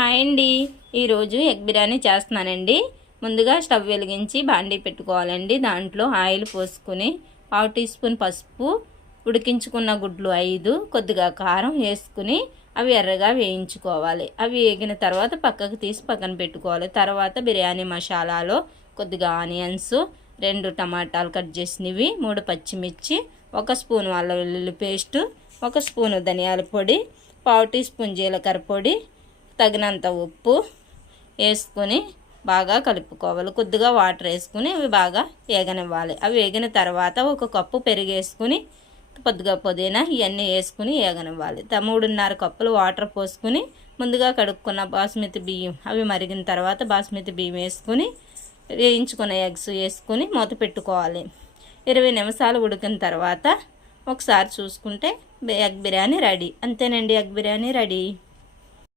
Hi అండి, ఈరోజు egg biryani చేస్తున్నానండి. ముందుగా స్టవ్ వెలిగించి బాండీ పెట్టుకోవాలండి. దాంట్లో ఆయిల్ పోసుకుని 1/2 టీ స్పూన్ పసుపు, ఉడికించుకున్న గుడ్లు 5, కొద్దిగా కారం వేసుకుని అవి ఎర్రగా వేయించుకోవాలి. అవి వేగిన తర్వాత పక్కకు తీసి పక్కన పెట్టుకోవాలి. తర్వాత బిర్యానీ మసాలాలో కొద్దిగా ఆనియన్స్, 2 టమాటాలు కట్ చేసినవి, 3 పచ్చిమిర్చి, 1 స్పూన్ అల్లం వెల్లుల్లి పేస్టు, 1 స్పూను ధనియాల పొడి, 1/2 టీ స్పూన్ జీలకర్ర పొడి, తగినంత ఉప్పు వేసుకొని బాగా కలుపుకోవాలి. కొద్దిగా వాటర్ వేసుకుని అవి బాగా వేగనివ్వాలి. అవి వేగిన తర్వాత 1 కప్పు పెరుగు వేసుకుని కొద్దిగా పుదీనా ఇవన్నీ వేసుకుని వేగనివ్వాలి. 3.5 కప్పులు వాటర్ పోసుకుని ముందుగా కడుక్కున్న బాస్మతి బియ్యం అవి మరిగిన తర్వాత బాస్మతి బియ్యం వేసుకుని వేయించుకున్న ఎగ్స్ వేసుకుని మూత పెట్టుకోవాలి. 20 నిమిషాలు ఉడికిన తర్వాత ఒకసారి చూసుకుంటే ఎగ్ బిర్యానీ రెడీ. అంతేనండి, ఎగ్ బిర్యానీ రెడీ.